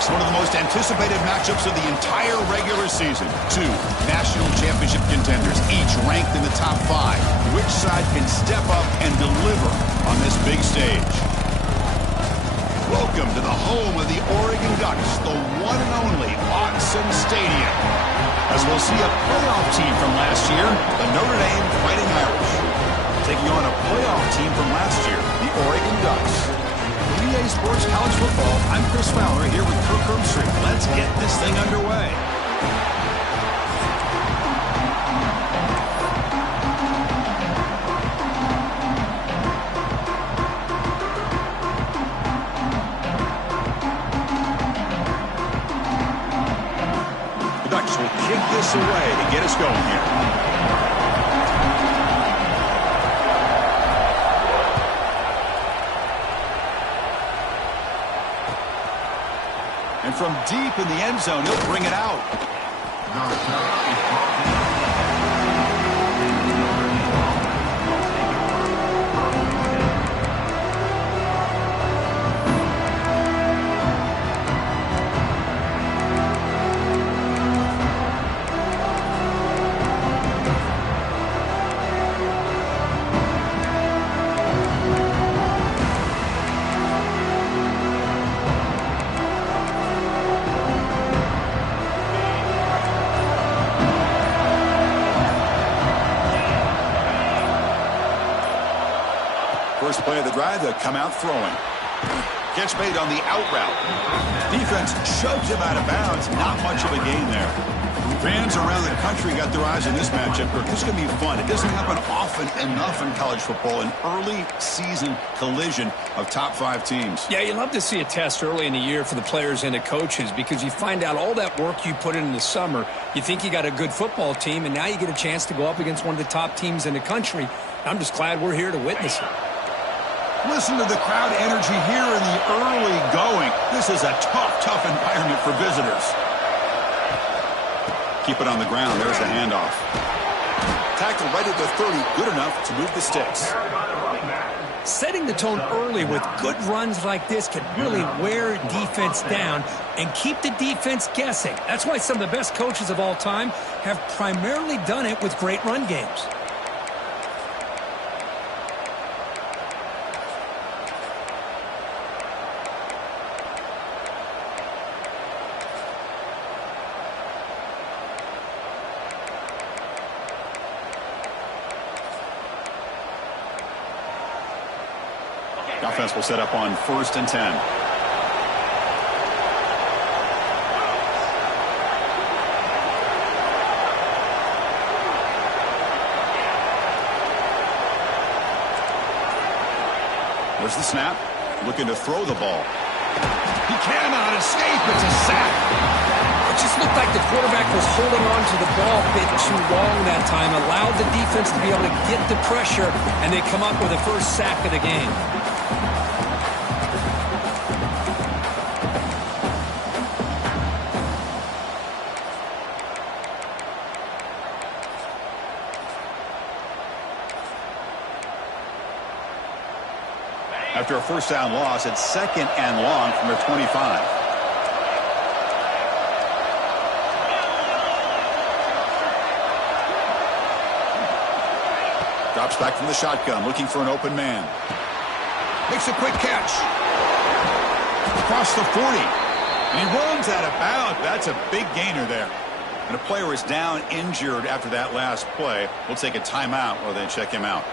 Ducks, one of the most anticipated matchups of the entire regular season. Two national championship contenders, each ranked in the top 5. Which side can step up and deliver on this big stage? Welcome to the home of the Oregon Ducks, the one and only Autzen Stadium. As we'll see a playoff team from last year, the Notre Dame Fighting Irish, taking on a playoff team from last year, the Oregon Ducks. For EA Sports College Football, I'm Chris Fowler here with Kirk Herbstreit. Let's get this thing underway. The Ducks will kick this away to get us going here. And from deep in the end zone, he'll bring it out. First play of the drive, they'll come out throwing. Catch made on the out route. Defense shoves him out of bounds. Not much of a gain there. Fans around the country got their eyes on this matchup. This is going to be fun. It doesn't happen often enough in college football. An early season collision of top 5 teams. Yeah, you love to see a test early in the year for the players and the coaches because you find out all that work you put in the summer. You think you got a good football team, and now you get a chance to go up against one of the top teams in the country. I'm just glad we're here to witness it. Listen to the crowd energy here in the early going. This is a tough environment for visitors. Keep it on the ground. There's the handoff. Tackle right at the 30. Good enough to move the sticks. Setting the tone early with good runs like this can really wear defense down and keep the defense guessing. That's why some of the best coaches of all time have primarily done it with great run games. Offense will set up on 1st and 10. There's the snap. Looking to throw the ball. He cannot escape. It's a sack. It just looked like the quarterback was holding on to the ball a bit too long that time, allowed the defense to be able to get the pressure, and they come up with the first sack of the game. After a first down loss, it's 2nd and long from their 25. Drops back from the shotgun, looking for an open man. Makes a quick catch. Across the 40. And he runs out of bounds. That's a big gainer there. And a player is down injured after that last play. We'll take a timeout or then check him out.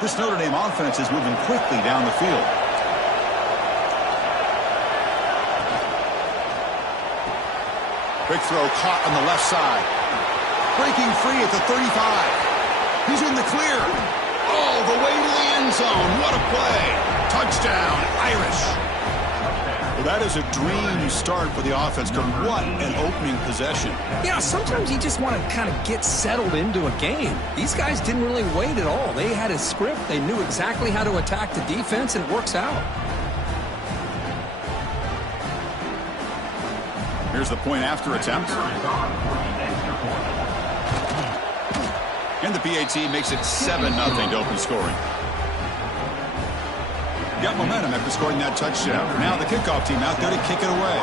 This Notre Dame offense is moving quickly down the field. Quick throw caught on the left side. Breaking free at the 35. He's in the clear. All the way to the end zone. What a play. Touchdown, Irish. Well, that is a dream start for the offense. What an opening possession. Yeah, sometimes you just want to kind of get settled into a game. These guys didn't really wait at all. They had a script. They knew exactly how to attack the defense, and it works out. Here's the point after attempt. And the PAT makes it 7-0 to open scoring. Got momentum after scoring that touchdown. Now the kickoff team out there to kick it away.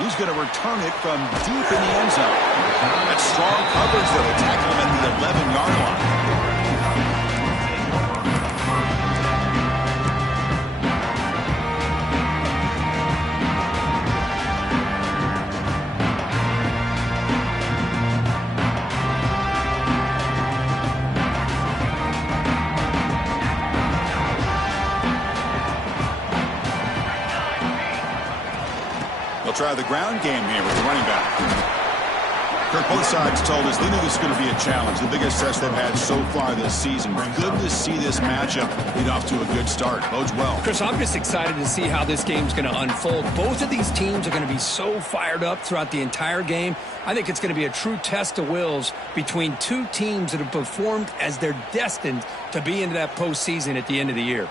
He's going to return it from deep in the end zone. That's strong coverage, though. They tackle him at the 11-yard line. Try the ground game here with the running back. Kirk, both sides told us they knew this was going to be a challenge, the biggest test they've had so far this season. Good to see this matchup lead off to a good start. Bodes well. Chris, I'm just excited to see how this game's going to unfold. Both of these teams are going to be so fired up throughout the entire game. I think it's going to be a true test of wills between two teams that have performed as they're destined to be into that postseason at the end of the year.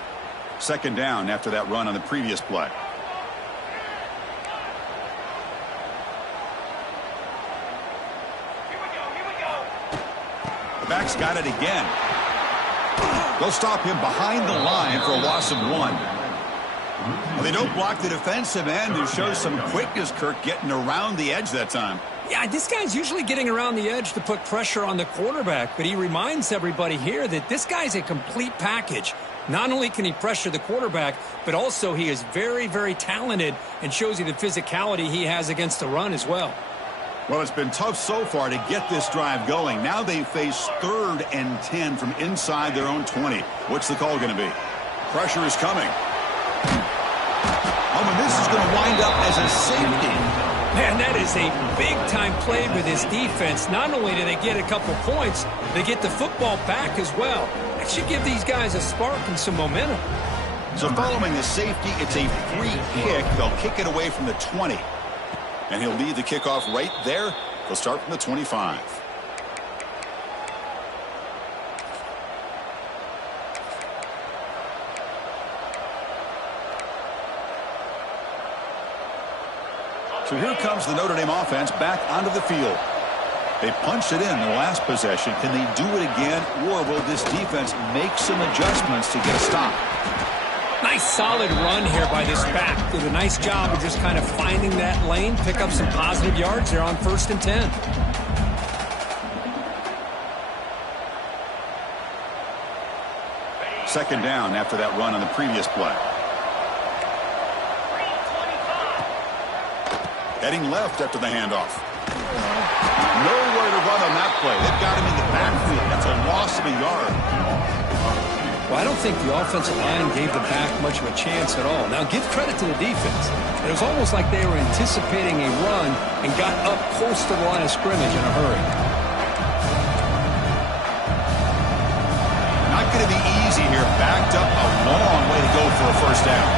Second down after that run on the previous play. Back's got it again. They'll stop him behind the line for a loss of 1. Well, they don't block the defensive end, who shows some quickness, Kirk, getting around the edge that time. Yeah, this guy's usually getting around the edge to put pressure on the quarterback, but he reminds everybody here that this guy's a complete package. Not only can he pressure the quarterback, but also he is very, very talented and shows you the physicality he has against the run as well. Well, it's been tough so far to get this drive going. Now they face 3rd and 10 from inside their own 20. What's the call going to be? Pressure is coming. Oh, and this is going to wind up as a safety. Man, that is a big-time play for this defense. Not only do they get a couple points, they get the football back as well. That should give these guys a spark and some momentum. So following the safety, it's a free kick. They'll kick it away from the 20. And he'll lead the kickoff right there. He'll start from the 25. So here comes the Notre Dame offense back onto the field. They punched it in the last possession. Can they do it again, or will this defense make some adjustments to get a stop? Nice solid run here by this back. Did a nice job of just kind of finding that lane, pick up some positive yards there on 1st and 10. Second down after that run on the previous play. Heading left after the handoff. Nowhere to run on that play. They've got him in the backfield. That's a loss of a yard. Well, I don't think the offensive line gave the back much of a chance at all. Now, give credit to the defense. It was almost like they were anticipating a run and got up close to the line of scrimmage in a hurry. Not going to be easy here. Backed up a long way to go for a first down.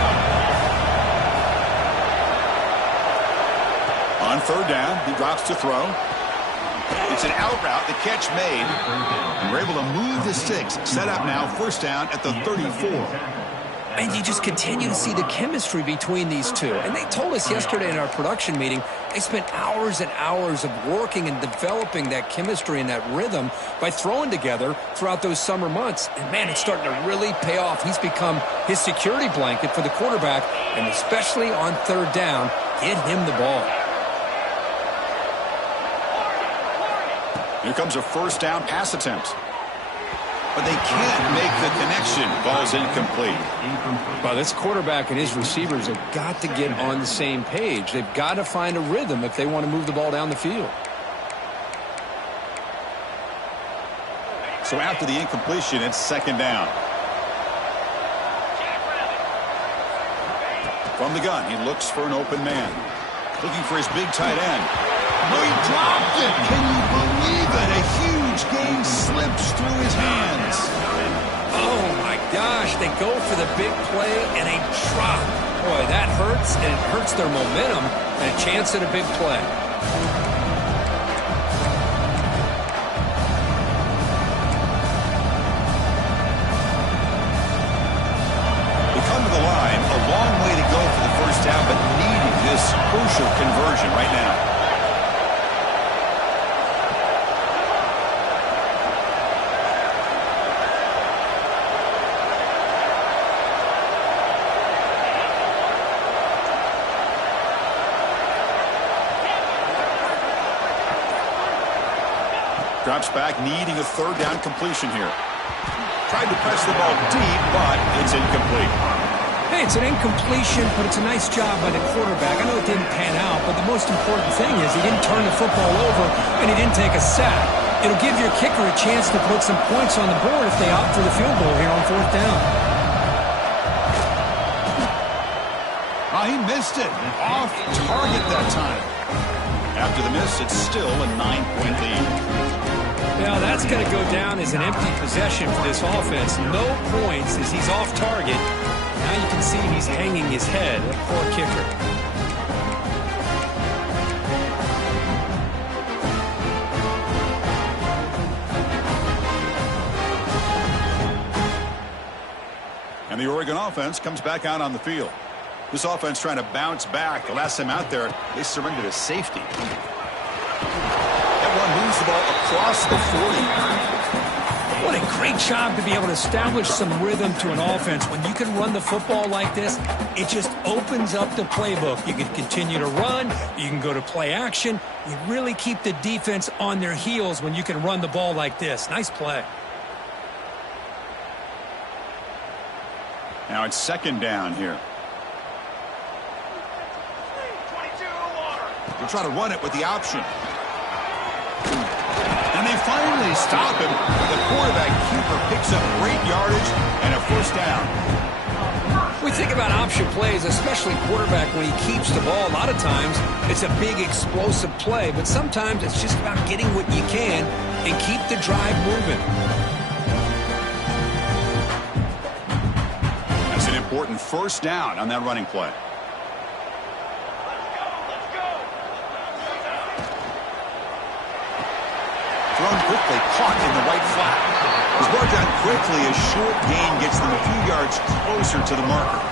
On 3rd down, he drops to throw. It's an out route, the catch made. And we're able to move the sticks. Set up now, 1st down at the 34. And you just continue to see the chemistry between these two. And they told us yesterday in our production meeting, they spent hours and hours of working and developing that chemistry and that rhythm by throwing together throughout those summer months. And, man, it's starting to really pay off. He's become his security blanket for the quarterback, and especially on 3rd down, get him the ball. Here comes a 1st down pass attempt. But they can't make the connection. Ball's incomplete. Well, this quarterback and his receivers have got to get on the same page. They've got to find a rhythm if they want to move the ball down the field. So after the incompletion, it's 2nd down. From the gun, he looks for an open man. Looking for his big tight end. Oh, he dropped it. Can you believe it? A go for the big play, and they drop. Boy, that hurts, and it hurts their momentum, and a chance at a big play. They come to the line, a long way to go for the first down, but needing this crucial conversion right now. Drops back, needing a third down completion here. Tried to press the ball deep, but it's incomplete. Hey, it's an incompletion, but it's a nice job by the quarterback. I know it didn't pan out, but the most important thing is he didn't turn the football over, and he didn't take a sack. It'll give your kicker a chance to put some points on the board if they opt for the field goal here on fourth down. Oh, he missed it. Off target that time. After the miss, it's still a 9-point lead. Well, that's going to go down as an empty possession for this offense. No points as he's off target. Now you can see he's hanging his head. That poor kicker. And the Oregon offense comes back out on the field. This offense trying to bounce back. The last time out there, they surrendered a safety. That one moves the ball across the 40. What a great job to be able to establish some rhythm to an offense. When you can run the football like this, it just opens up the playbook. You can continue to run. You can go to play action. You really keep the defense on their heels when you can run the ball like this. Nice play. Now it's second down here. They'll try to run it with the option. And they finally stop him. The quarterback keeper picks up great yardage and a first down. We think about option plays, especially quarterback when he keeps the ball. A lot of times it's a big explosive play, but sometimes it's just about getting what you can and keep the drive moving. That's an important first down on that running play. Thrown quickly, caught in the right flat. It's brought down quickly. A short gain gets them a few yards closer to the marker.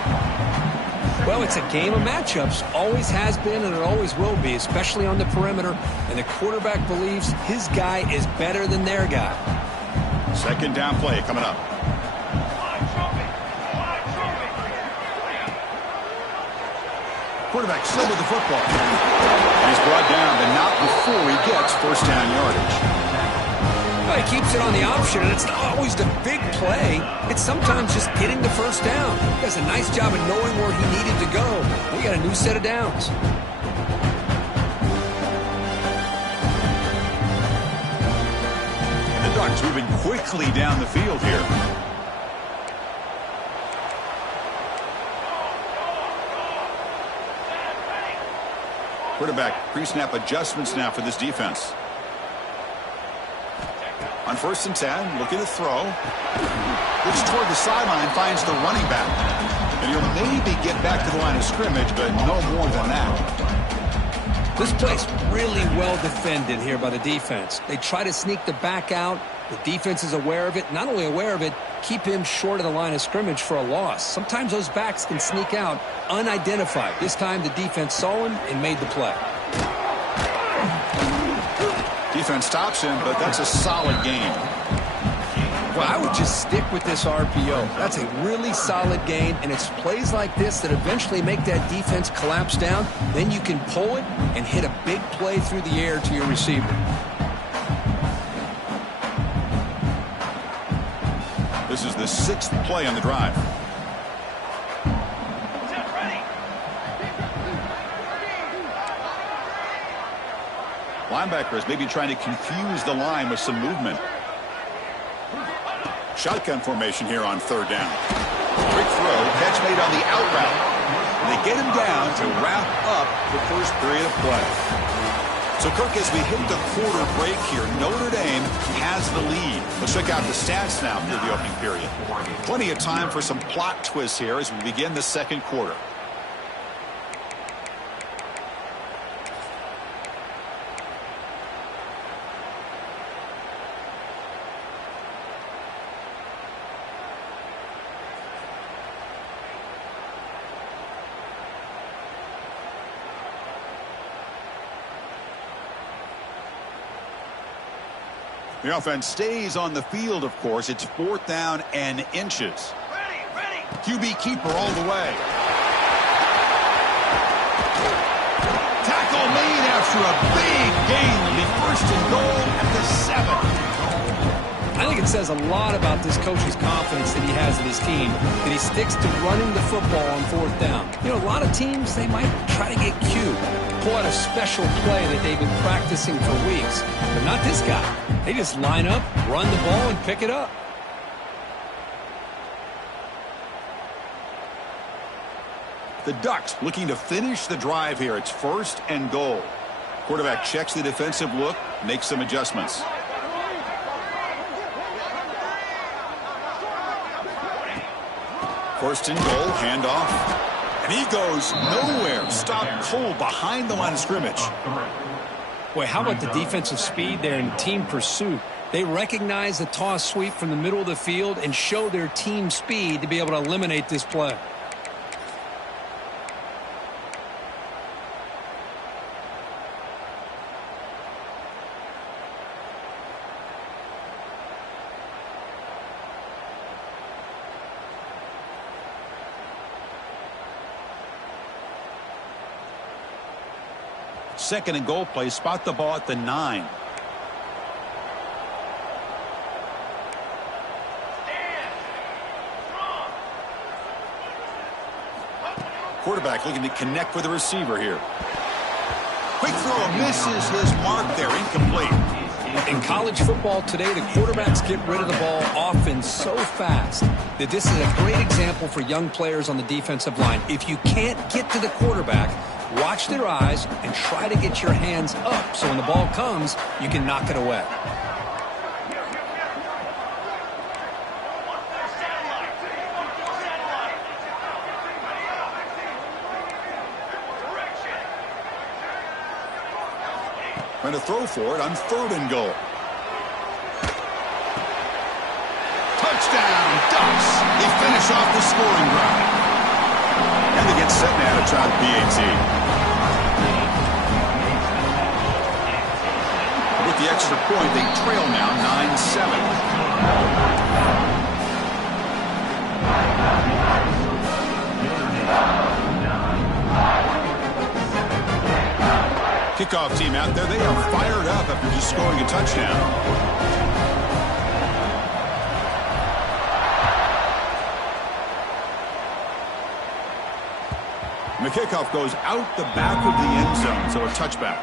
Well, it's a game of matchups. Always has been, and it always will be, especially on the perimeter. And the quarterback believes his guy is better than their guy. Second down play coming up. Quarterback still with the football. And he's brought down, but not before he gets first down yardage. Well, he keeps it on the option, and it's not always the big play. It's sometimes just getting the first down. He does a nice job of knowing where he needed to go. We got a new set of downs. And the Ducks moving quickly down the field here. Quarterback pre-snap adjustments now for this defense. On 1st and 10, looking to throw. Looks toward the sideline, finds the running back. And he'll maybe get back to the line of scrimmage, but no more than that. This play's really well defended here by the defense. They try to sneak the back out. The defense is aware of it. Not only aware of it, keep him short of the line of scrimmage for a loss. Sometimes those backs can sneak out unidentified. This time the defense saw him and made the play. Defense stops him, but that's a solid gain. Well, I would just stick with this RPO. That's a really solid gain, and it's plays like this that eventually make that defense collapse down. Then you can pull it and hit a big play through the air to your receiver. This is the 6th play on the drive. Linebackers maybe trying to confuse the line with some movement. Shotgun formation here on 3rd down. Quick throw, catch made on the out route. And they get him down to wrap up the first period of play. So, Kirk, as we hit the quarter break here, Notre Dame has the lead. Let's check out the stats now through the opening period. Plenty of time for some plot twists here as we begin the second quarter. The offense stays on the field, of course. It's 4th down and inches. Ready. QB keeper all the way. Tackle made after a big gain. Will be 1st and goal at the 7. I think it says a lot about this coach's confidence that he has in his team, that he sticks to running the football on 4th down. You know, a lot of teams, they might try to get cute, pull out a special play that they've been practicing for weeks, but not this guy. They just line up, run the ball, and pick it up. The Ducks looking to finish the drive here. It's 1st and goal. Quarterback checks the defensive look, makes some adjustments. First and goal, handoff. And he goes nowhere. Stopped cold behind the line of scrimmage. Boy, how about the defensive speed there in team pursuit? They recognize the toss sweep from the middle of the field and show their team speed to be able to eliminate this play. Second and goal play. Spot the ball at the 9. Quarterback looking to connect with the receiver here. Quick throw misses his mark there. Incomplete. In college football today, the quarterbacks get rid of the ball often so fast that this is a great example for young players on the defensive line. If you can't get to the quarterback, watch their eyes and try to get your hands up so when the ball comes, you can knock it away. Trying to throw for it on 3rd and goal. Touchdown, Ducks. They finish off the scoring drive. And they get set now to try the PAT. With the extra point, they trail now 9-7. Kickoff team out there. They are fired up after just scoring a touchdown. The kickoff goes out the back of the end zone, so a touchback.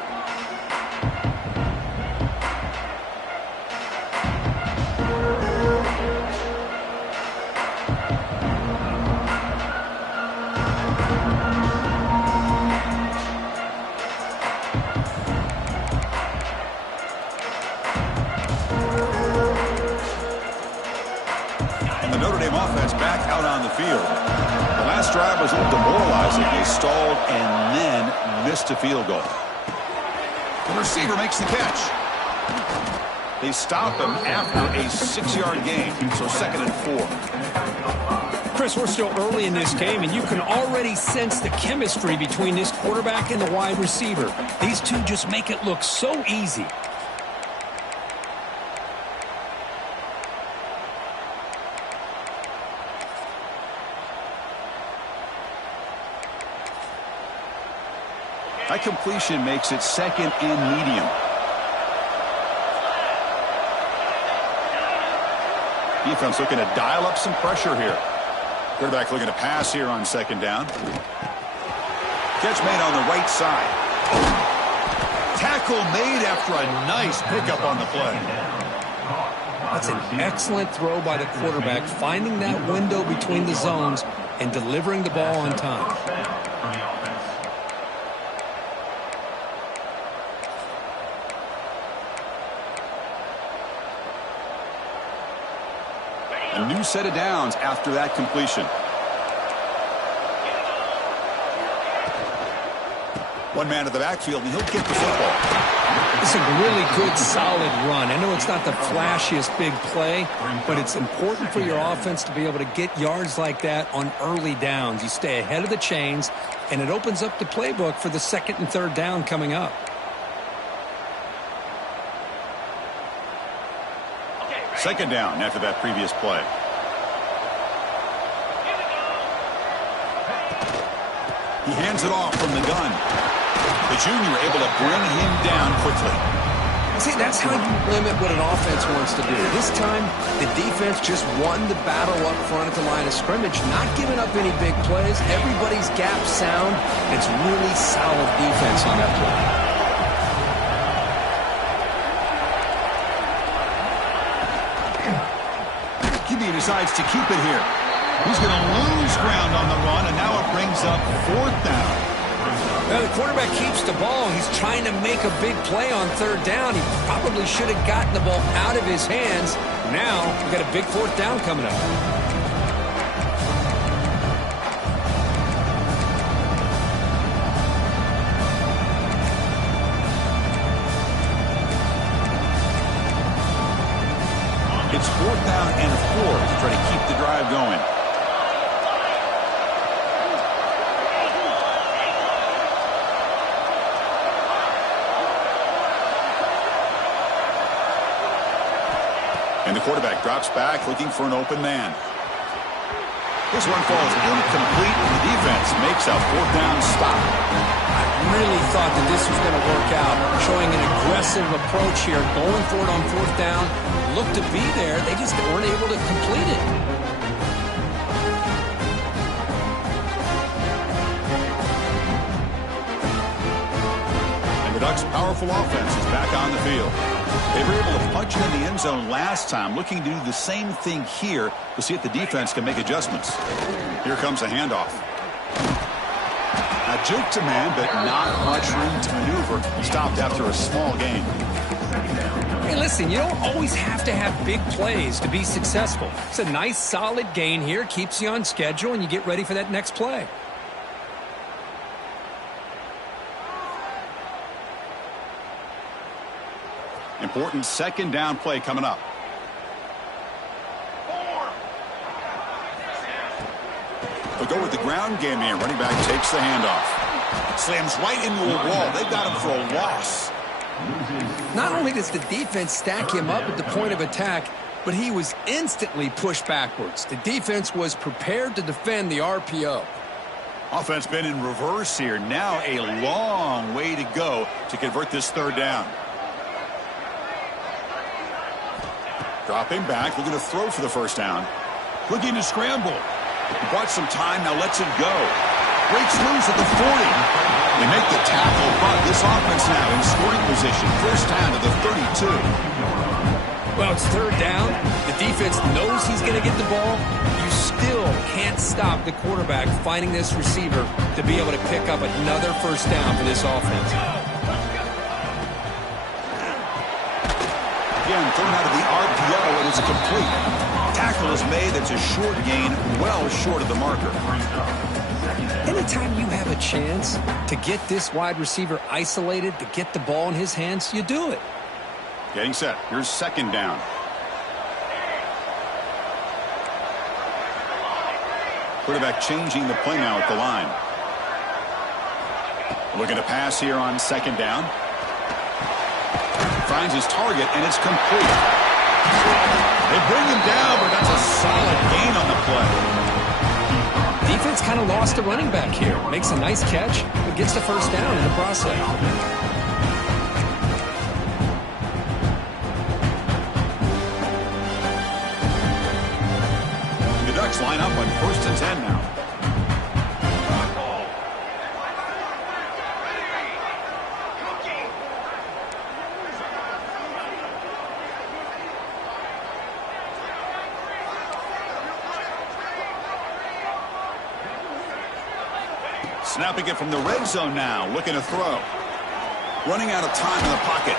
And the Notre Dame offense back out on the field. The last drive was a little demoralizing. They stalled and then missed a field goal. The receiver makes the catch. They stop him after a 6-yard gain, so 2nd and 4. Chris, we're still early in this game, and you can already sense the chemistry between this quarterback and the wide receiver. These two just make it look so easy. That completion makes it 2nd and medium. Defense looking to dial up some pressure here. Quarterback looking to pass here on 2nd down. Catch made on the right side. Tackle made after a nice pickup on the play. That's an excellent throw by the quarterback, finding that window between the zones and delivering the ball on time. A new set of downs after that completion. One man to the backfield, and he'll get the football. It's a really good, solid run. I know it's not the flashiest big play, but it's important for your offense to be able to get yards like that on early downs. You stay ahead of the chains, and it opens up the playbook for the second and third down coming up. Second down after that previous play. He hands it off from the gun. The junior able to bring him down quickly. See, that's how you limit what an offense wants to do. This time, the defense just won the battle up front at the line of scrimmage, not giving up any big plays. Everybody's gap sound. It's really solid defense on that play. QB decides to keep it here. He's going to lose ground on the run, and now it brings up fourth down. Well, the quarterback keeps the ball. He's trying to make a big play on third down. He probably should have gotten the ball out of his hands. Now, we've got a big fourth down coming up. It's fourth down and 4 to try to keep the drive going. And the quarterback drops back looking for an open man. This one falls incomplete, and the defense makes a fourth down stop. I really thought that this was going to work out, showing an aggressive approach here, going for it on fourth down. Looked to be there. They just weren't able to complete it. And the Ducks' powerful offense is back on the field. They were able to punch it in the end zone last time, looking to do the same thing here to see if the defense can make adjustments. Here comes a handoff. Now, juke to man, but not much room to maneuver. Stopped after a small gain. Hey, listen, you don't always have to have big plays to be successful. It's a nice, solid gain here. Keeps you on schedule, and you get ready for that next play. Important second down play coming up. They'll go with the ground game here. Running back takes the handoff. Slams right into a wall. They've got him for a loss. Not only does the defense stack him up at the point of attack, but he was instantly pushed backwards. The defense was prepared to defend the RPO. Offense been in reverse here. Now a long way to go to convert this third down. Dropping back, looking to throw for the first down. Looking to scramble. He bought some time, now lets it go. Breaks loose at the 40. They make the tackle, but this offense now in scoring position. First down to the 32. Well, it's third down. The defense knows he's going to get the ball. You still can't stop the quarterback finding this receiver to be able to pick up another first down for this offense. Again, thrown out of the RPO, it is complete. Tackle is made. That's a short gain, well short of the marker. Anytime you have a chance to get this wide receiver isolated, to get the ball in his hands, you do it. Getting set. Here's second down. Quarterback changing the play now at the line. Looking to pass here on second down. Finds his target, and it's complete. They bring him down, but that's a solid gain on the play. Defense kind of lost a running back here. Makes a nice catch, but gets the first down in the process. The Ducks line up on 1st and 10 now. Snapping it from the red zone now, looking to throw. Running out of time in the pocket.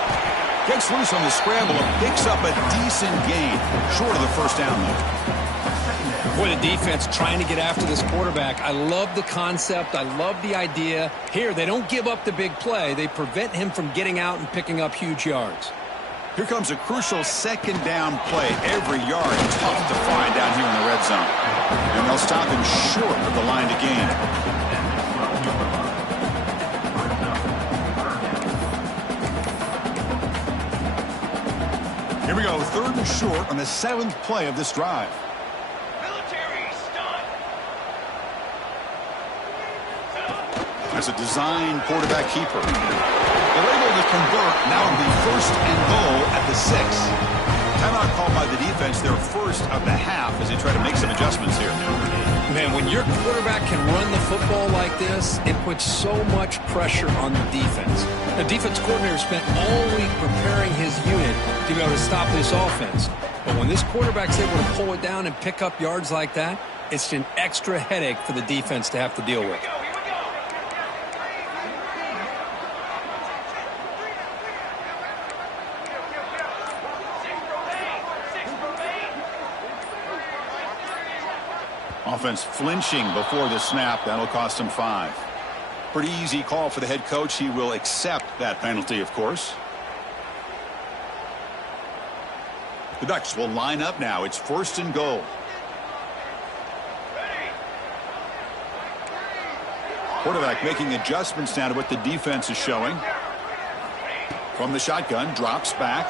Gets loose on the scramble and picks up a decent gain. Short of the first down, though. Boy, the defense trying to get after this quarterback. I love the concept. I love the idea. Here, they don't give up the big play. They prevent him from getting out and picking up huge yards. Here comes a crucial second down play. Every yard tough to find down here in the red zone. And they'll stop him short of the line to gain. Here we go, 3rd and short on the 7th play of this drive. That's a design quarterback keeper. They're able to convert. Now it'll be 1st and goal at the 6. Timeout called by the defense, their first of the half as they try to make some adjustments here. Man, when your quarterback can run the football like this, it puts so much pressure on the defense. The defense coordinator spent all week preparing his unit to be able to stop this offense. But when this quarterback's able to pull it down and pick up yards like that, it's an extra headache for the defense to have to deal with. Offense flinching before the snap. That'll cost him 5. Pretty easy call for the head coach. He will accept that penalty, of course. The Ducks will line up now. It's 1st and goal. Quarterback making adjustments now to what the defense is showing. From the shotgun, drops back.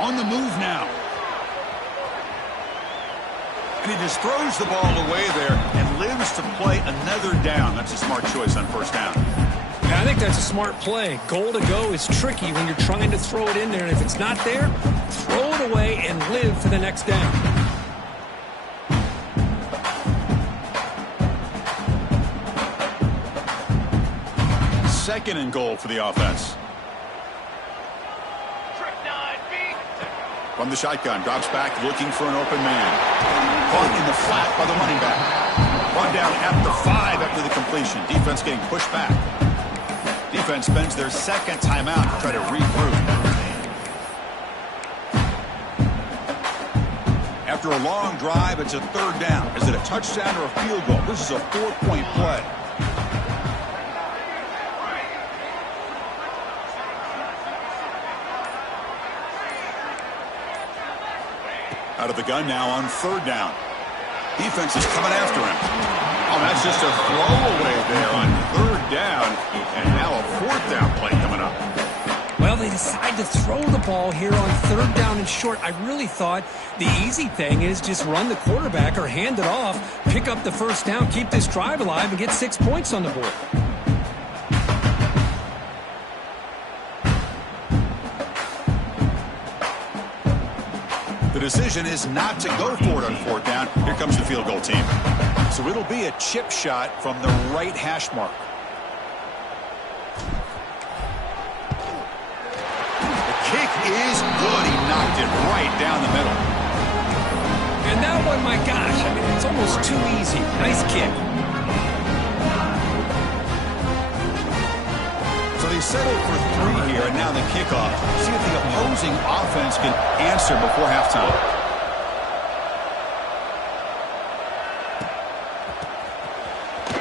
On the move now. And he just throws the ball away there and lives to play another down. That's a smart choice on 1st down. Yeah, I think that's a smart play. Goal to go is tricky when you're trying to throw it in there. And if it's not there, throw it away and live for the next down. Second and goal for the offense. From the shotgun, drops back, looking for an open man. Caught in the flat by the running back. Brought down at the 5 after the completion. Defense getting pushed back. Defense spends their 2nd timeout to try to regroup. After a long drive, it's a 3rd down. Is it a touchdown or a field goal? This is a 4-point play. Out of the gun now on 3rd down. Defense is coming after him. Oh, that's just a throwaway there on 3rd down. And now a 4th down play coming up. Well, they decide to throw the ball here on 3rd down and short. I really thought the easy thing is just run the quarterback or hand it off, pick up the 1st down, keep this drive alive, and get 6 points on the board. The decision is not to go for it on 4th down. Here comes the field goal team. So it'll be a chip shot from the right hash mark. The kick is good. He knocked it right down the middle. And that one, my gosh, I mean, it's almost too easy. Nice kick. So they settled for 3 here, and now the kickoff. See if the opposing offense can answer before halftime.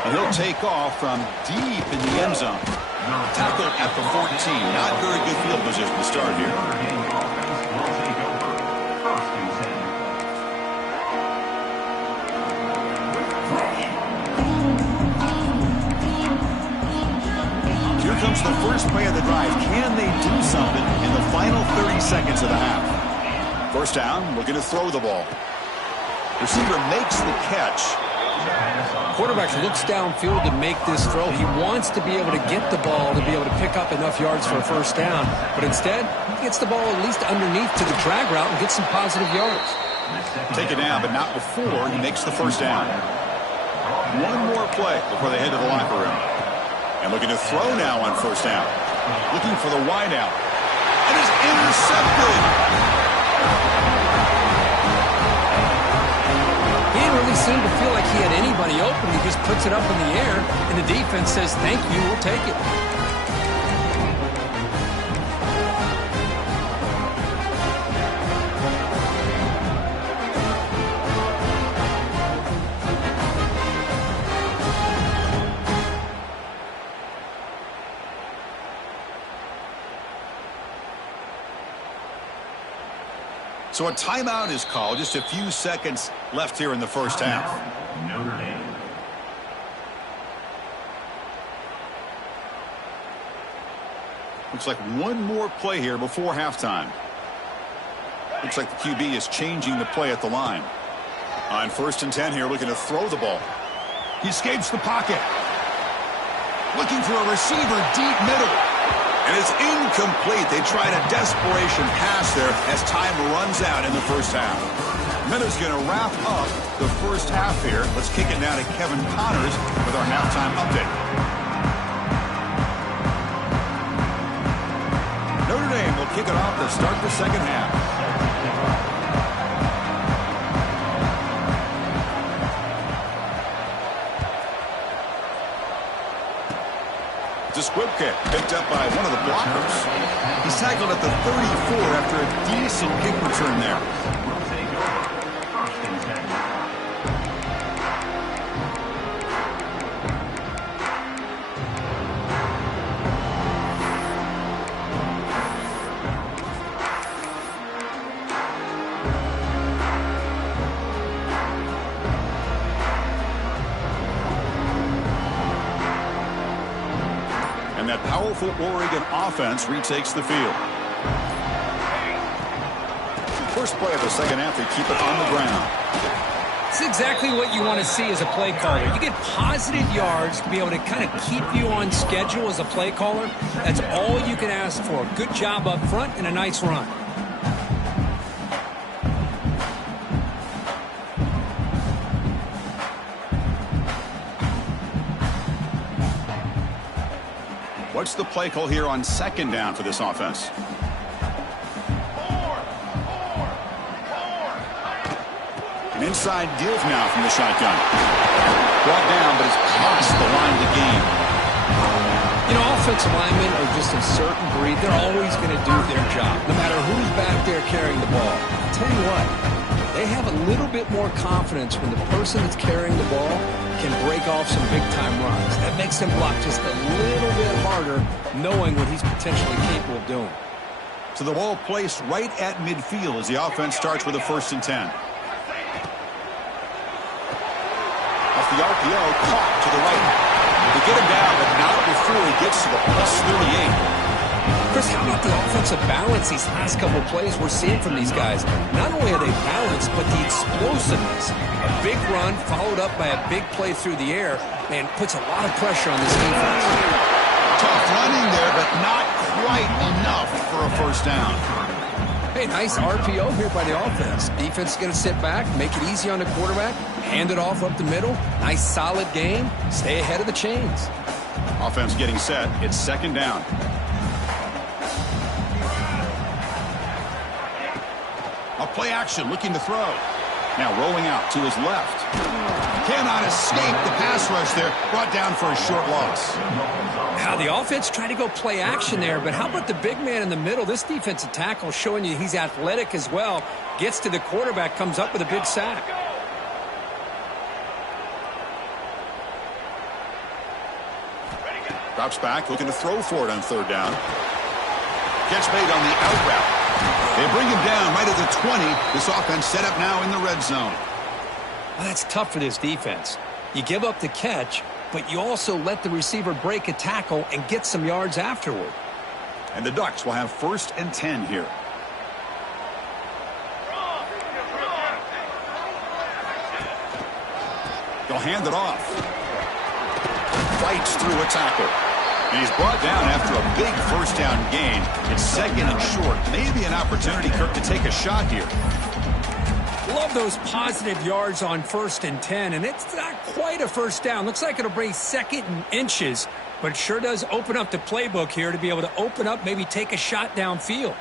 And he'll take off from deep in the end zone. Tackled at the 14. Not very good field position to start here. Here comes the first play of the drive. Can they do something in the final 30 seconds of the half? 1st down, looking to throw the ball. Receiver makes the catch. Quarterback looks downfield to make this throw. He wants to be able to get the ball to be able to pick up enough yards for a 1st down. But instead, he gets the ball at least underneath to the drag route and gets some positive yards. Take it down, but not before he makes the 1st down. One more play before they head to the locker room. And looking to throw now on 1st down. Looking for the wide out. And is intercepted. He didn't really seem to feel like he had anybody open. He just puts it up in the air, and the defense says, thank you, we'll take it. So a timeout is called. Just a few seconds left here in the first half. Notre Dame. Looks like one more play here before halftime. Looks like the QB is changing the play at the line. On 1st and 10 here, looking to throw the ball. He escapes the pocket. Looking for a receiver deep middle. And it's incomplete. They tried a desperation pass there as time runs out in the first half. Minutes going to wrap up the first half here. Let's kick it now to Kevin Connors with our halftime update. Notre Dame will kick it off to start the second half. Squibkick picked up by one of the blockers. He's tackled at the 34 after a decent kick return there. And that powerful Oregon offense retakes the field. First play of the second half, they keep it on the ground. It's exactly what you want to see as a play caller. You get positive yards to be able to kind of keep you on schedule as a play caller. That's all you can ask for. Good job up front and a nice run. What's the play call here on 2nd down for this offense? An inside deal now from the shotgun. Brought down, but it's past the line to gain. You know, offensive linemen are just a certain breed. They're always going to do their job, no matter who's back there carrying the ball. I'll tell you what, they have a little bit more confidence when the person that's carrying the ball can break off some big-time runs. That makes them block just a little bit harder, knowing what he's potentially capable of doing. So the ball placed right at midfield as the offense starts with a 1st and 10. Off the RPO, caught to the right. They get him down, but not before he gets to the +38. Chris, how about the offensive balance these last couple of plays we're seeing from these guys? Not only are they balanced, but the explosiveness. A big run followed up by a big play through the air, man, puts a lot of pressure on this defense. Tough running there, but not quite enough for a 1st down. Hey, nice RPO here by the offense. Defense is going to sit back, make it easy on the quarterback, hand it off up the middle. Nice solid game. Stay ahead of the chains. Offense getting set. It's 2nd down. A play action, looking to throw. Now rolling out to his left. Cannot escape the pass rush there. Brought down for a short loss. Now the offense tried to go play action there, but how about the big man in the middle? This defensive tackle showing you he's athletic as well. Gets to the quarterback, comes up with a big sack. Drops back, looking to throw for it on 3rd down. Catch made on the out route. They bring him down right at the 20. This offense set up now in the red zone. Well, that's tough for this defense. You give up the catch, but you also let the receiver break a tackle and get some yards afterward. And the Ducks will have 1st and 10 here. They'll hand it off. Fights through a tackle. And he's brought down after a big 1st down gain. It's 2nd and short. Maybe an opportunity, Kirk, to take a shot here. Love those positive yards on 1st and 10, and it's not quite a 1st down. Looks like it'll bring 2nd and inches, but it sure does open up the playbook here to be able to open up, maybe take a shot downfield.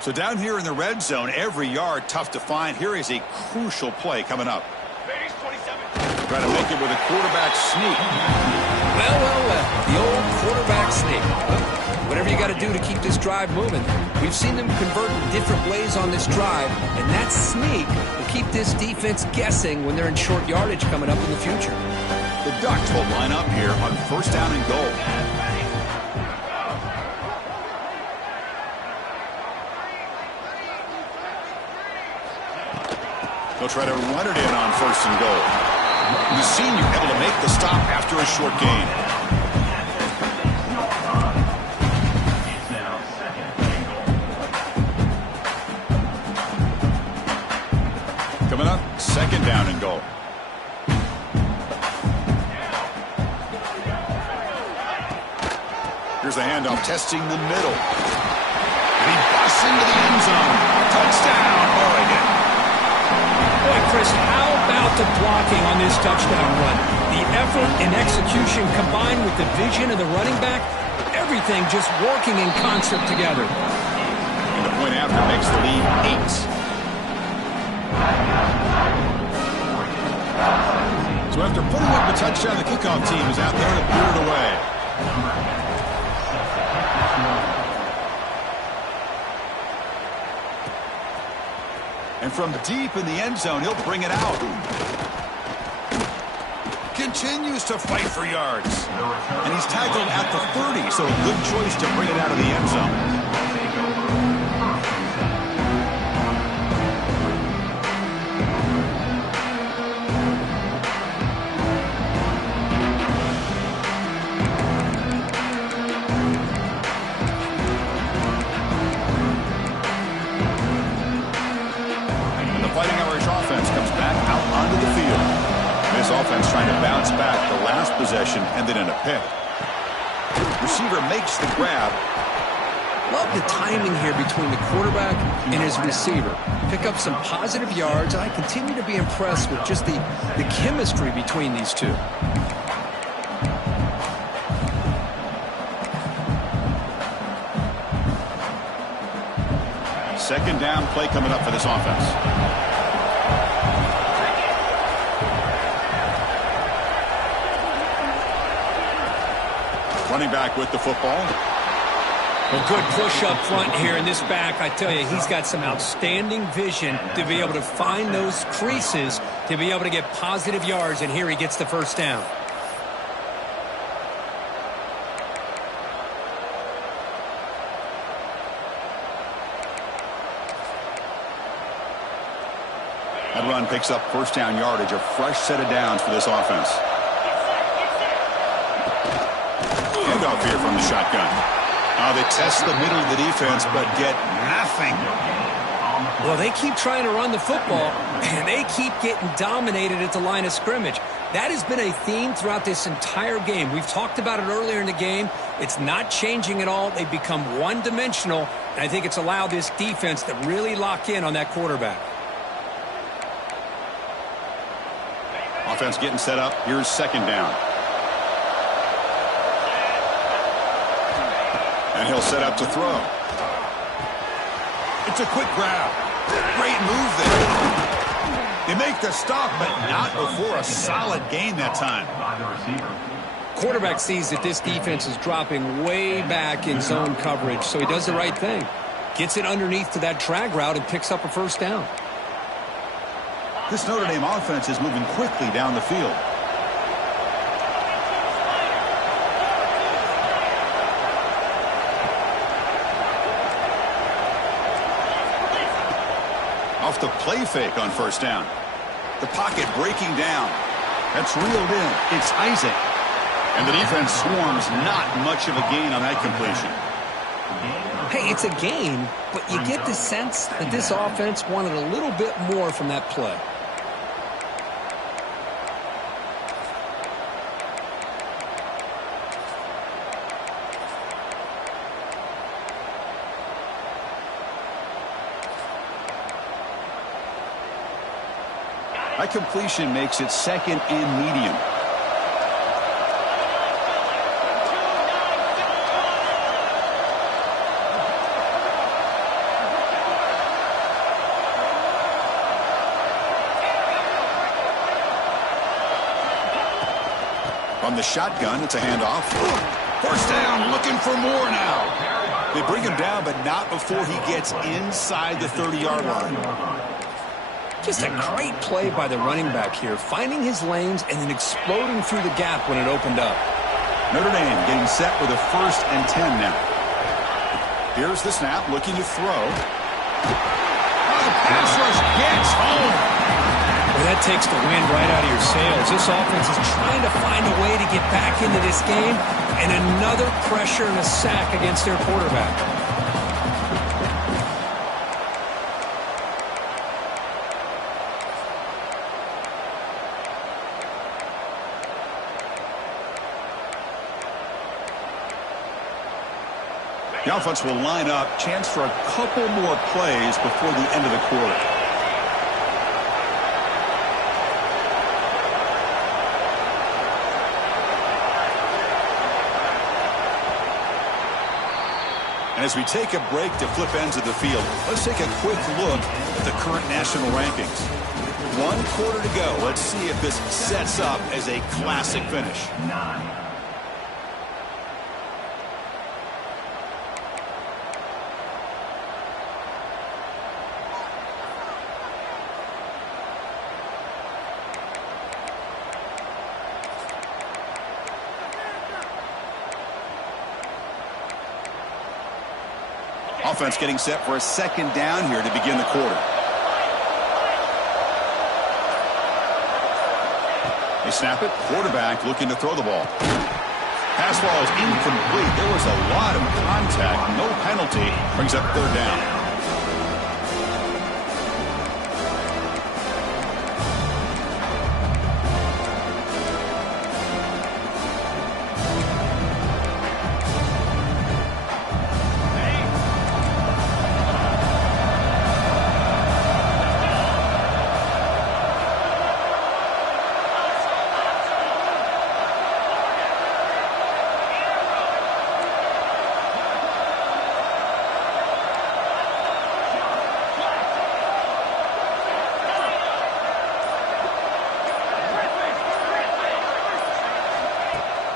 So down here in the red zone, every yard tough to find. Here is a crucial play coming up. Trying to make it with a quarterback sneak. Well, the old quarterback sneak. Well, whatever you got to do to keep this drive moving. We've seen them convert different plays on this drive, and that sneak will keep this defense guessing when they're in short yardage coming up in the future. The Ducks will line up here on 1st down and goal. They'll try to run it in on 1st and goal. The senior able to make the stop after a short gain. Coming up, 2nd down and goal. Here's a handoff, testing the middle. And he busts into the end zone. Touchdown, Oregon. Boy, Chris, how about the blocking on this touchdown run? The effort and execution combined with the vision of the running back, everything just working in concert together. And the point after makes the lead 8. So after putting up the touchdown, the kickoff team is out there to boot it away. And from deep in the end zone, he'll bring it out. Continues to fight for yards. And he's tackled at the 30, so a good choice to bring it out of the end zone. Offense trying to bounce back. The last possession ended in a pick. Receiver makes the grab. Love the timing here between the quarterback and his receiver. Pick up some positive yards. I continue to be impressed with just the chemistry between these two. Second down play coming up for this offense. Running back with the football. A good push up front here in this back. I tell you, he's got some outstanding vision to be able to find those creases, to be able to get positive yards, and here he gets the 1st down. That run picks up 1st down yardage, a fresh set of downs for this offense. Handoff here from the shotgun. They test the middle of the defense, but get nothing. Well, they keep trying to run the football, and they keep getting dominated at the line of scrimmage. That has been a theme throughout this entire game. We've talked about it earlier in the game. It's not changing at all. They've become one-dimensional, and I think it's allowed this defense to really lock in on that quarterback. Offense getting set up. Here's 2nd down. And he'll set up to throw. It's a quick grab. Great move there. They make the stop, but not before a solid gain that time. Quarterback sees that this defense is dropping way back in zone coverage, so he does the right thing. Gets it underneath to that drag route and picks up a 1st down. This Notre Dame offense is moving quickly down the field. Off the play fake on 1st down. The pocket breaking down. That's reeled in. It's Isaac. And the defense swarms. Not much of a gain on that completion. Hey, it's a gain, but you get the sense that this offense wanted a little bit more from that play. That completion makes it 2nd and medium. On the shotgun, it's a handoff. 1st down, looking for more now. They bring him down, but not before he gets inside the 30-yard line. Just a great play by the running back here, finding his lanes and then exploding through the gap when it opened up. Notre Dame getting set with a 1st and 10 now. Here's the snap, looking to throw. The pass rush gets home. Well, that takes the wind right out of your sails. This offense is trying to find a way to get back into this game, and another pressure and a sack against their quarterback. The offense will line up. Chance for a couple more plays before the end of the quarter. And as we take a break to flip ends of the field, let's take a quick look at the current national rankings. 1 quarter to go. Let's see if this sets up as a classic finish. Offense getting set for a second down here to begin the quarter. They snap it. Quarterback looking to throw the ball. Pass ball is incomplete. There was a lot of contact. No penalty. Brings up 3rd down.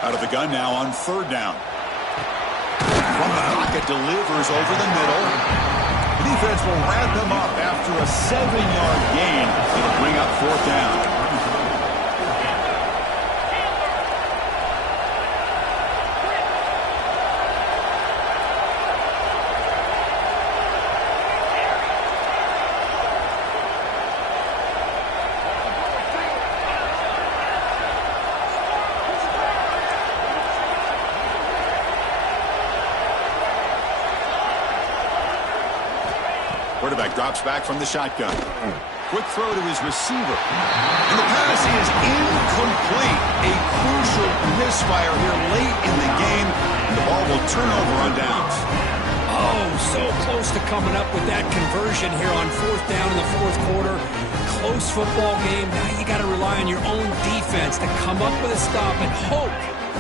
Out of the gun now on 3rd down. From the pocket, delivers over the middle. The defense will wrap him up after a 7-yard gain. It'll bring up 4th down. Quarterback drops back from the shotgun. Quick throw to his receiver. And the pass is incomplete. A crucial misfire here late in the game. The ball will turn over on downs. Oh, so close to coming up with that conversion here on 4th down in the 4th quarter. Close football game. Now you got to rely on your own defense to come up with a stop and hope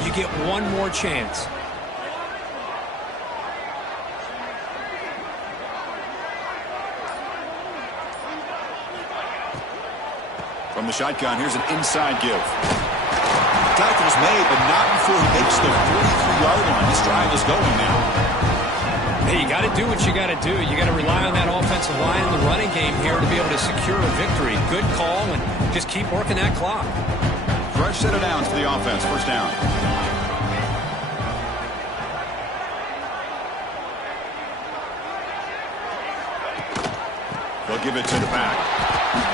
you get one more chance. From the shotgun, here's an inside give. Tackle's made, but not before he makes the 43-yard line. This drive is going now. Hey, you got to do what you got to do. You got to rely on that offensive line in the running game here to be able to secure a victory. Good call, and just keep working that clock. Fresh set of downs for the offense. 1st down. They'll give it to the back.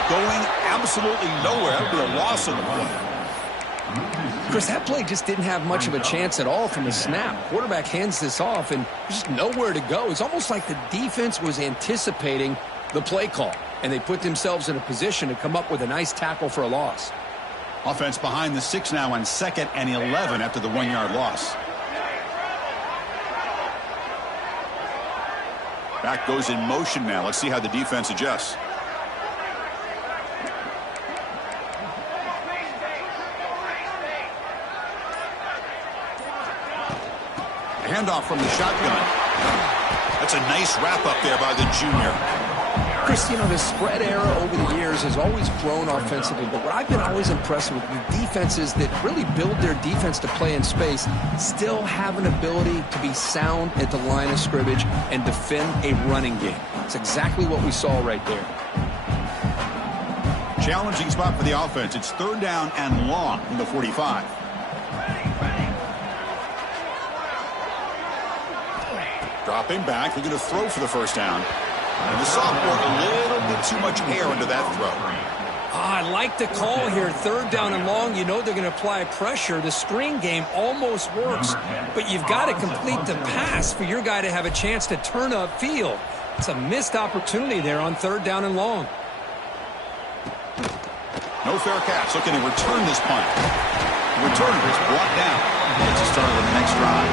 Going absolutely nowhere. That would be a loss on the play. Chris, that play just didn't have much of a chance at all from the snap. Quarterback hands this off, and there's just nowhere to go. It's almost like the defense was anticipating the play call, and they put themselves in a position to come up with a nice tackle for a loss. Offense behind the 6 now on 2nd and 11 after the 1-yard loss. Back goes in motion now. Let's see how the defense adjusts. Handoff from the shotgun. That's a nice wrap-up there by the junior. Chris, you know, the spread era over the years has always grown offensively, but what I've been always impressed with defenses that really build their defense to play in space still have an ability to be sound at the line of scrimmage and defend a running game. It's exactly what we saw right there. Challenging spot for the offense. It's 3rd down and long from the 45. Dropping back, they're going to throw for the 1st down. And the sophomore, a little bit too much air into that throw. I like the call here. Third down and long, you know they're going to apply pressure. The screen game almost works, but you've got to complete the pass for your guy to have a chance to turn upfield. It's a missed opportunity there on third down and long. No fair catch. Looking to return this punt. The returner is brought down. Gets a start with the next drive.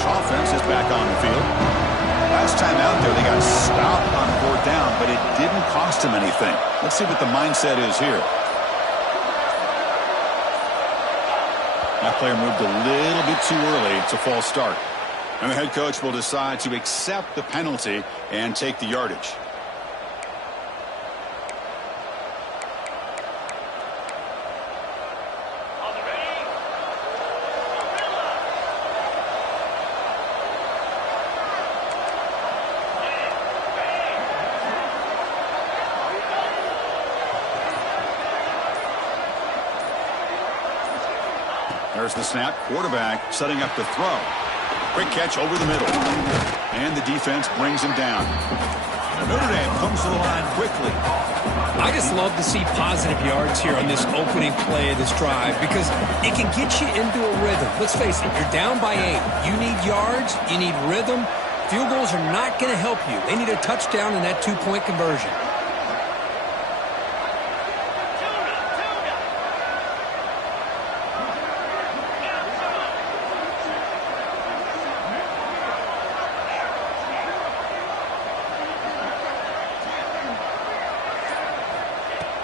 Offense is back on the field. Last time out there, they got stopped on fourth down, but it didn't cost them anything. Let's see what the mindset is here. That player moved a little bit too early. It's a false start. And the head coach will decide to accept the penalty and take the yardage. There's the snap. Quarterback setting up the throw. Quick catch over the middle. And the defense brings him down. Notre Dame comes to the line quickly. I just love to see positive yards here on this opening play of this drive because it can get you into a rhythm. Let's face it, you're down by 8. You need yards. You need rhythm. Field goals are not going to help you. They need a touchdown in that two-point conversion.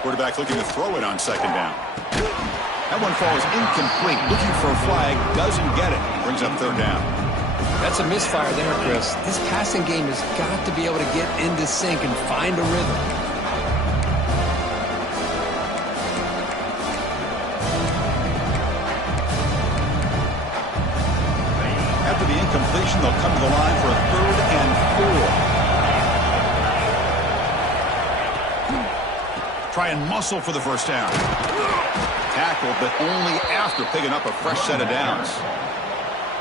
Quarterback looking to throw it on second down. That one falls incomplete. Looking for a flag. Doesn't get it. Brings up third down. That's a misfire there, Chris. This passing game has got to be able to get into sync and find a rhythm. After the incompletion, they'll come to the line for a 3rd and 4. Try and muscle for the first down. Tackle, but only after picking up a fresh set of downs.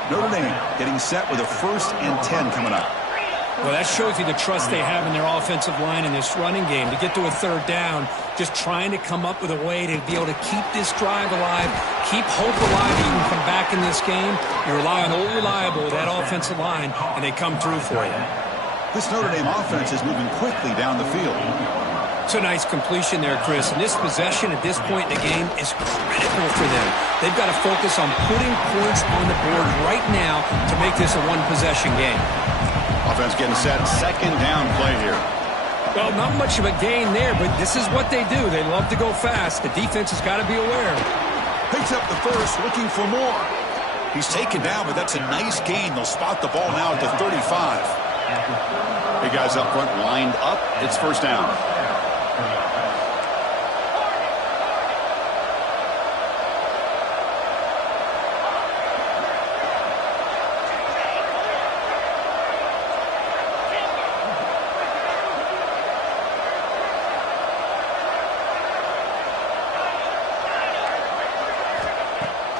Notre Dame getting set with a 1st and 10 coming up. Well, that shows you the trust they have in their offensive line in this running game. To get to a third down, just trying to come up with a way to be able to keep this drive alive, keep hope alive that you can come back in this game. You rely on old reliable, that offensive line, and they come through for you. This Notre Dame offense is moving quickly down the field. It's a nice completion there, Chris. And this possession at this point in the game is critical for them. They've got to focus on putting points on the board right now to make this a one-possession game. Offense getting set. Second down play here. Well, not much of a gain there, but this is what they do. They love to go fast. The defense has got to be aware. Picks up the first, looking for more. He's taken down, but that's a nice gain. They'll spot the ball now at the 35. Big guys up front lined up. It's first down.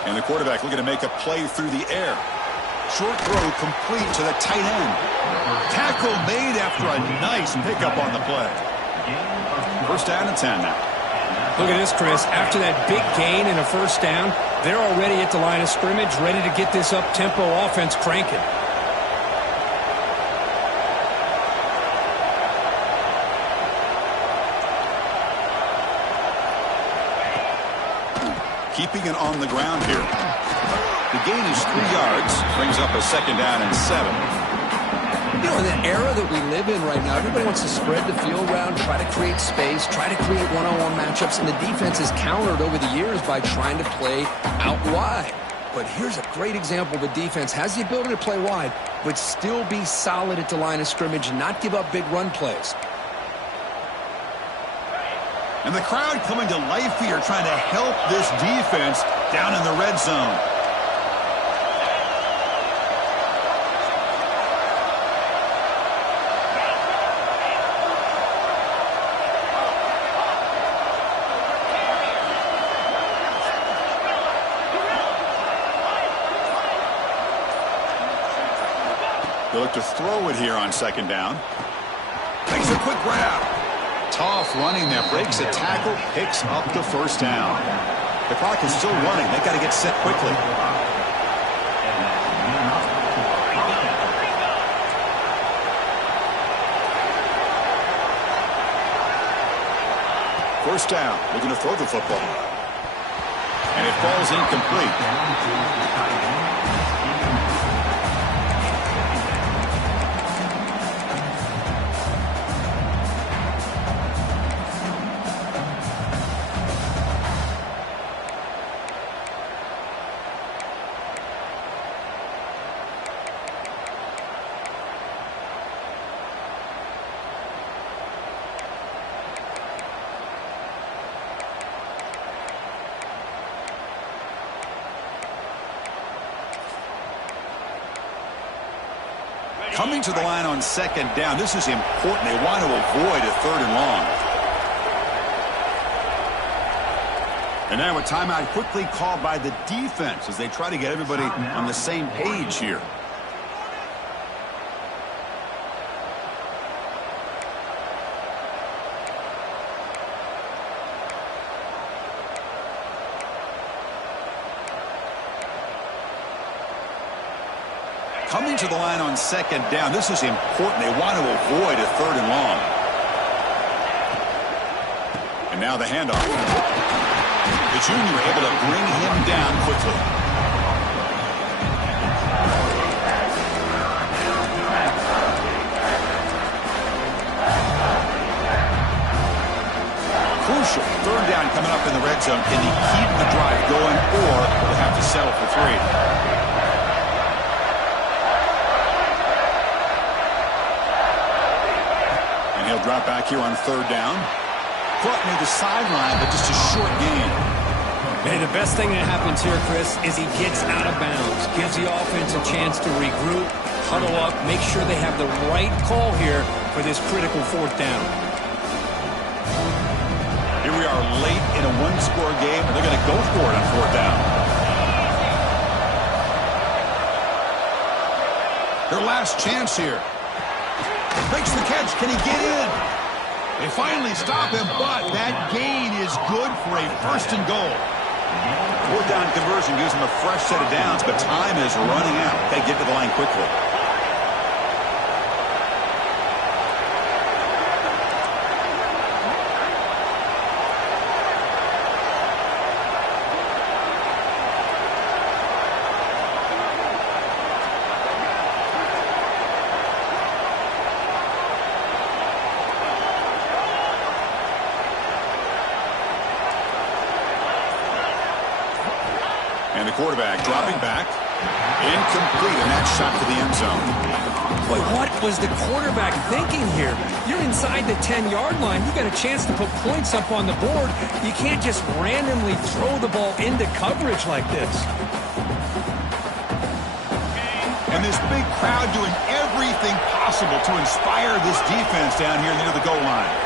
And the quarterback looking to make a play through the air. Short throw complete to the tight end. Tackle made after a nice pickup on the play. First down and 10 now. Look at this, Chris. After that big gain and a first down, they're already at the line of scrimmage, ready to get this up-tempo offense cranking. Keeping it on the ground here. The gain is 3 yards. Brings up a second down and 7. You know, in the era that we live in right now, everybody wants to spread the field around, try to create space, try to create one-on-one matchups, and the defense has countered over the years by trying to play out wide. But here's a great example. The defense has the ability to play wide, but still be solid at the line of scrimmage and not give up big run plays. And the crowd coming to life here, trying to help this defense down in the red zone. They look to throw it here on second down. Makes a quick grab. Tough running there. Breaks a tackle. Picks up the first down. The clock is still running. They got to get set quickly. First down. They're going to throw the football. And it falls incomplete. Coming to the line on second down. This is important. They want to avoid a third and long. And now a timeout quickly called by the defense as they try to get everybody on the same page here. Coming to the line on second down. This is important. They want to avoid a third and long. And now the handoff. The junior able to bring him down quickly. Crucial. Third down coming up in the red zone. Can he keep the drive going, or will they have to settle for 3? He'll drop back here on third down. Caught near the sideline, but just a short gain. Hey, the best thing that happens here, Chris, is he gets out of bounds. Gives the offense a chance to regroup, huddle up, make sure they have the right call here for this critical fourth down. Here we are late in a one-score game, and they're going to go for it on fourth down. Their last chance here. Makes the catch. Can he get in? They finally stop him, but that gain is good for a first and goal. Fourth down conversion gives him a fresh set of downs, but time is running out. They get to the line quickly. And the quarterback dropping back. Incomplete, and that shot to the end zone. Boy, what was the quarterback thinking here? You're inside the 10-yard line. You got a chance to put points up on the board. You can't just randomly throw the ball into coverage like this. And this big crowd doing everything possible to inspire this defense down here near the goal line.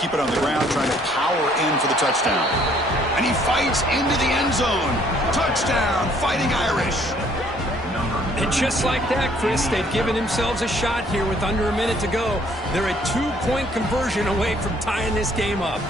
Keep it on the ground, trying to power in for the touchdown. And he fights into the end zone. Touchdown, Fighting Irish. And just like that, Chris, they've given themselves a shot here with under a minute to go. They're a two-point conversion away from tying this game up.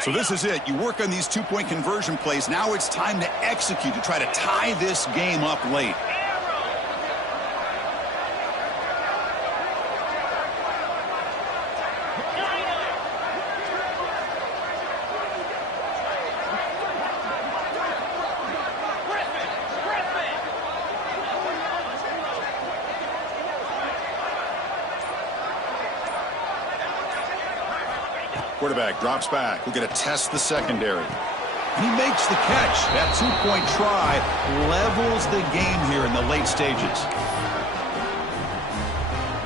So this is it. You work on these two-point conversion plays. Now it's time to execute, to try to tie this game up late. Quarterback drops back. We're going to test the secondary. And he makes the catch. That two-point try levels the game here in the late stages.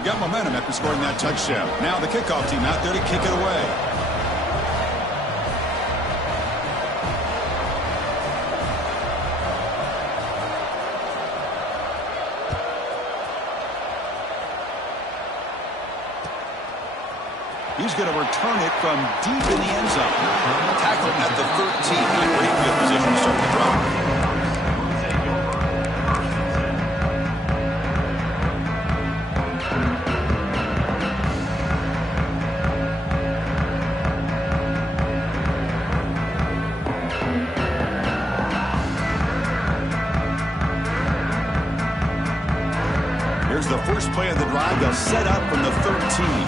got momentum after scoring that touchdown. Now the kickoff team out there to kick it away. He's going to return it from deep in the end zone. Tackle at the 13. A great field position to start the drive. Here's the first play of the drive. They'll set up from the 13.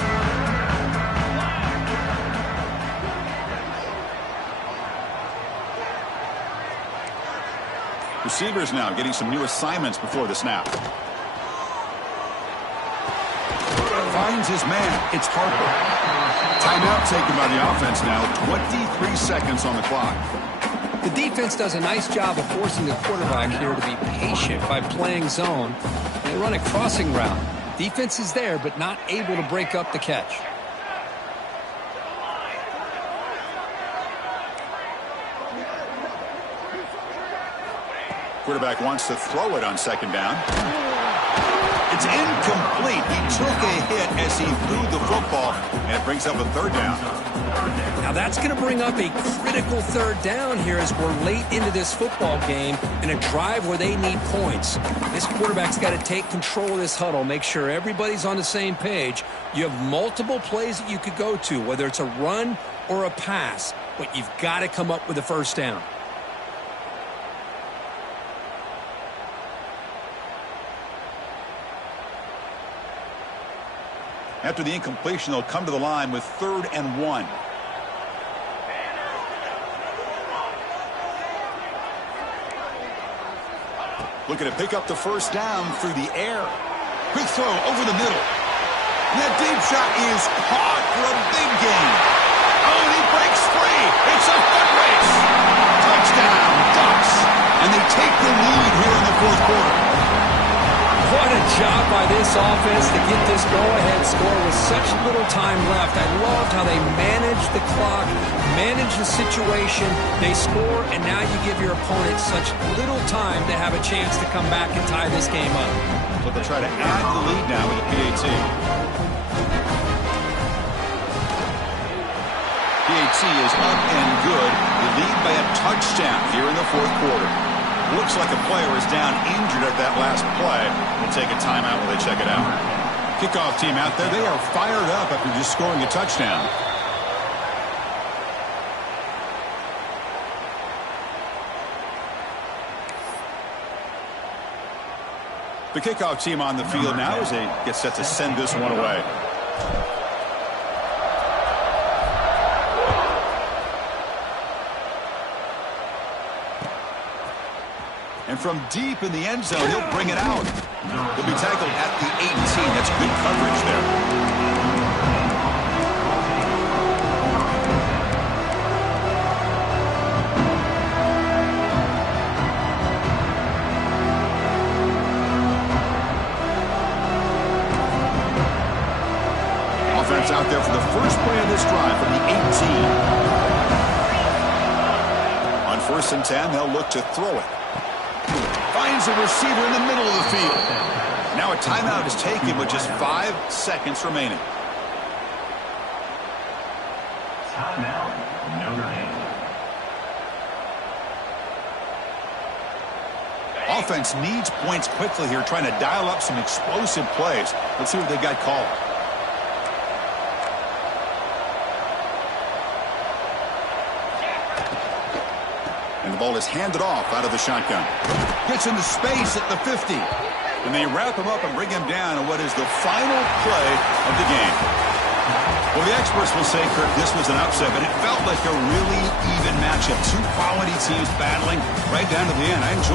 Receivers now getting some new assignments before the snap. Finds his man. It's Harper. Timeout taken by the offense now. 23 seconds on the clock. The defense does a nice job of forcing the quarterback here to be patient by playing zone. They run a crossing route. Defense is there, but not able to break up the catch. Quarterback wants to throw it on second down. It's incomplete. He took a hit as he threw the football, and it brings up a third down. Now that's going to bring up a critical third down here as we're late into this football game in a drive where they need points. This quarterback's got to take control of this huddle, make sure everybody's on the same page. You have multiple plays that you could go to, whether it's a run or a pass, but you've got to come up with a first down. After the incompletion, they'll come to the line with 3rd and 1. Looking to pick up the first down through the air. Quick throw over the middle. And that deep shot is caught for a big gain. Oh, and he breaks free. It's a foot race. Touchdown, Ducks. And they take the lead here in the 4th quarter. What a job by this offense to get this go-ahead score with such little time left. I loved how they managed the clock, managed the situation. They score, and now you give your opponent such little time to have a chance to come back and tie this game up. So they'll try to add the lead now with a PAT. PAT is up and good. They lead by a touchdown here in the 4th quarter. Looks like a player is down injured at that last play. We'll take a timeout while they check it out. Kickoff team out there. They are fired up after just scoring a touchdown. The kickoff team on the field now as they get set to send this one away. And from deep in the end zone, he'll bring it out. He'll be tackled at the 18. That's good coverage there. Offense out there for the first play of this drive from the 18. On 1st and 10, they'll look to throw it. Finds a receiver in the middle of the field. Now a timeout is taken with just 5 seconds remaining. Timeout, Notre. Offense needs points quickly here, trying to dial up some explosive plays. Let's see what they got called. And the ball is handed off out of the shotgun. Gets into space at the 50. And they wrap him up and bring him down in what is the final play of the game. Well, the experts will say, Kirk, this was an upset, but it felt like a really even matchup. Two quality teams battling right down to the end. I enjoyed